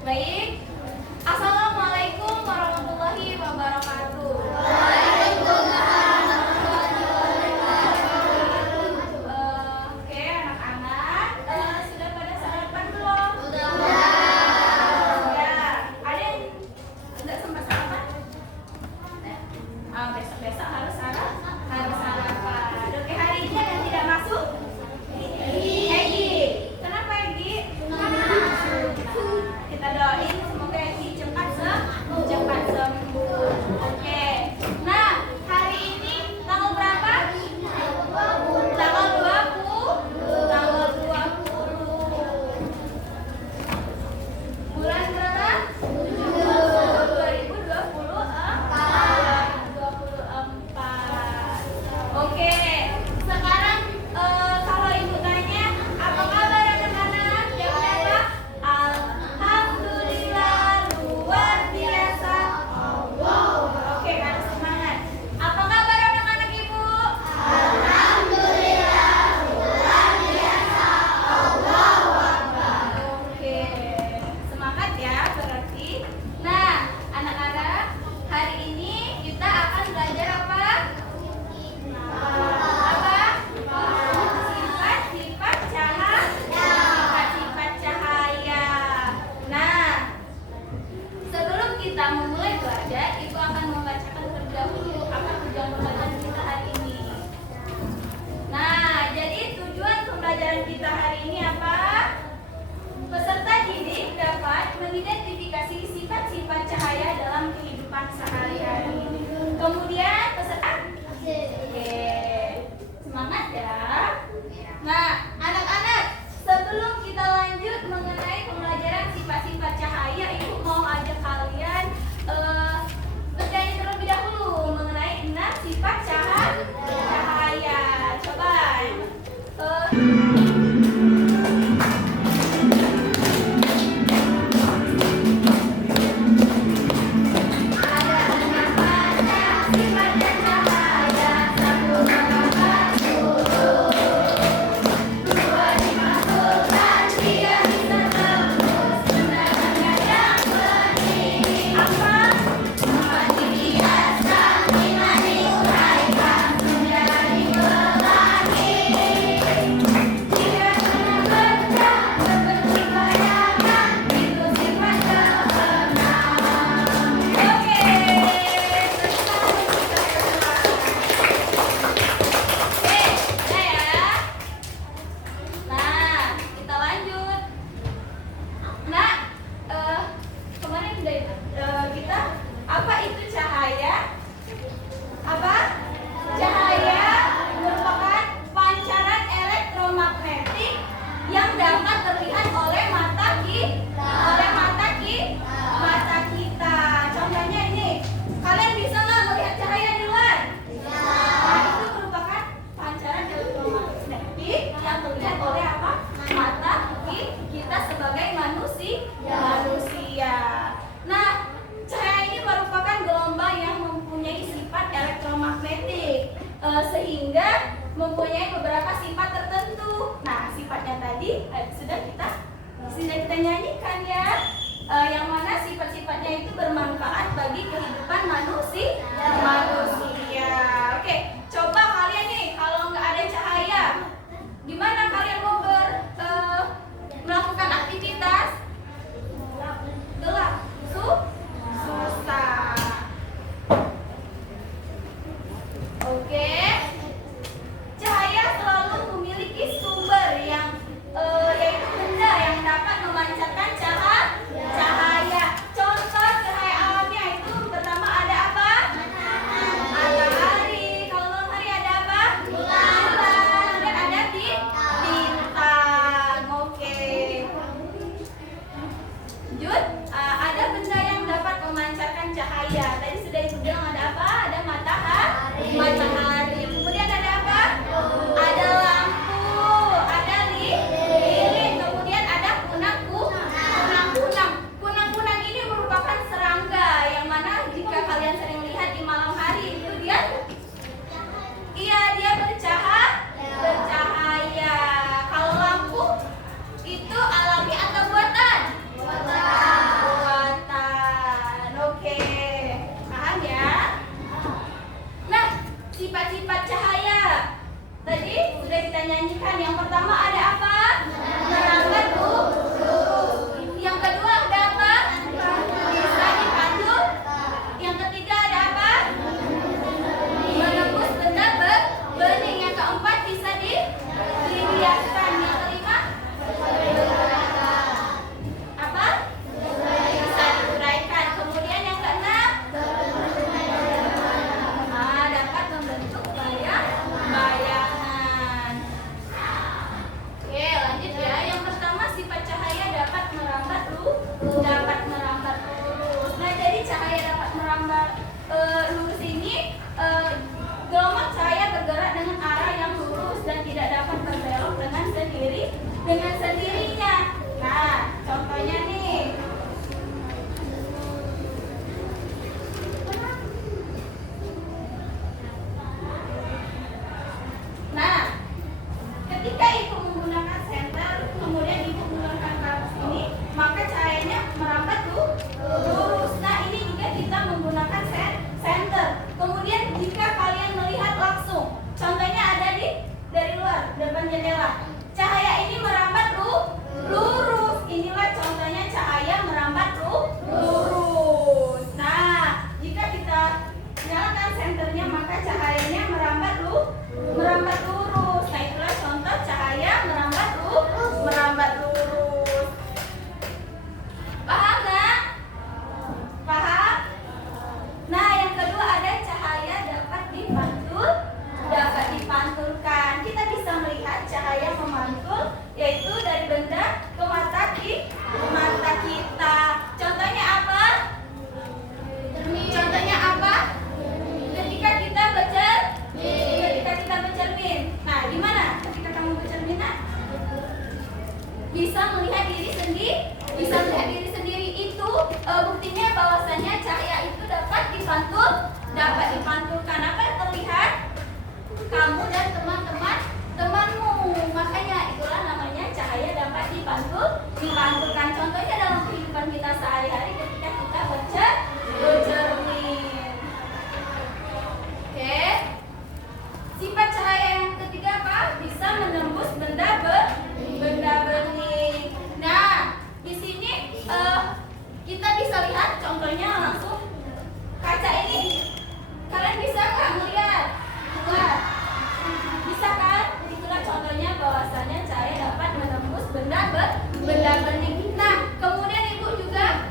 Baik. Assalamualaikum warahmatullahi wabarakatuh. Oke, anak-anak, sudah pada sarapan belum? Ya. Ada yang enggak sempat sarapan? Besok-besok harus sarapan. Oke, hari ini ada yang tidak masuk? Egi. Kenapa Egi? Kita doain semoga Egi cepat sembuh. Oke. Nah, hari ini tanggal berapa? Tanggal 20. Bulan berapa? 2024. Oke. Sekarang kalau ibu tanya, apa kabar anak-anak? Jawabnya apa? Alhamdulillah luar biasa. Oke, harus semangat. Apa kabar anak-anak ibu? Oke, semangat ya berarti. Nah, anak-anak, hari ini kita akan belajar apa? Sifat-sifat cahaya. Nah, sebelum kita memulai belajar, Ibu akan membacakan terlebih dahulu apa tujuan pembelajaran kita hari ini. Nah, jadi tujuan pembelajaran kita hari ini apa? Peserta didik dapat mengidentifikasi sifat-sifat cahaya dalam kehidupan sehari-hari. Kemudian peserta Oke, semangat ya. Nah, anak-anak, sebelum kita lanjut mengenai pembelajaran sifat-sifat cahaya, Ibu mau ajak kalian bertanya terlebih dahulu mengenai 6 sifat cahaya. Coba. Sehingga mempunyai beberapa sifat tertentu. Nah, sifatnya tadi sudah kita nyanyikan ya. Yang mana sifat-sifatnya itu bermanfaat bagi kehidupan manusia. Oke, coba kalian nih kalau nggak ada cahaya, gimana kalian mau melakukan aktivitas? Gelap, susah. Oke. Cahaya selalu memiliki sumber yang yaitu benda yang dapat memancarkan cahaya. dapat dipantulkan. Apa yang terlihat? Kamu dan temanmu. Makanya itulah namanya cahaya dapat dipantulkan. Contohnya dalam kehidupan kita sehari-hari ketika kita bercermin. Oke. Sifat cahaya yang ketiga apa? Bisa menembus benda bening. Nah, di sini kita bisa lihat contohnya langsung kaca ini. Kalian bisa nggak melihat? Bisa kan? Itulah contohnya bahwasannya cahaya dapat menembus benda bening. Nah, kemudian ibu juga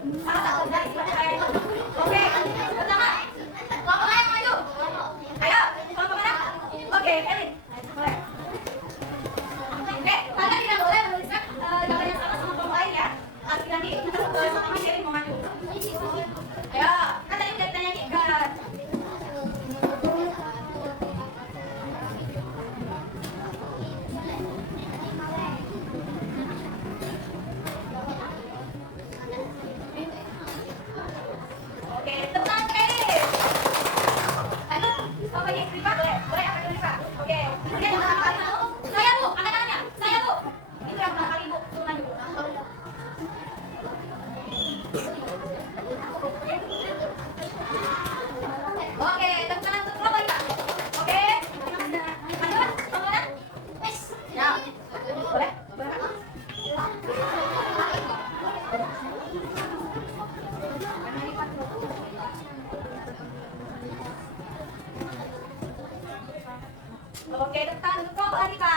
Salah satu dari sifat yang itu. Oke, pertama. Kelompok mana yang maju? Ayo, kelompok mana? Oke, Elin. Mulai. Oke, kalian tidak boleh menuliskan gambar yang sama sama kelompok lain ya. Nanti kita sama Elin mau maju. Ayo, kan tadi udah kita nyanyikan. Oke, tepuk Elin. Ayo, bapaknya Rifa boleh? Boleh apa dulu Rifa? Oke, kemudian yang pertama kali mau. Saya Bu, angkat tangannya. Saya Bu. Itu yang pertama kali Bu, suruh maju. Oke, tepuk tangan untuk kelompok Rifa. Oke, maju Mas, kelompok mana? Ya, boleh? Boleh Pak? Oke, tepuk tangan untuk kelompok Rifa.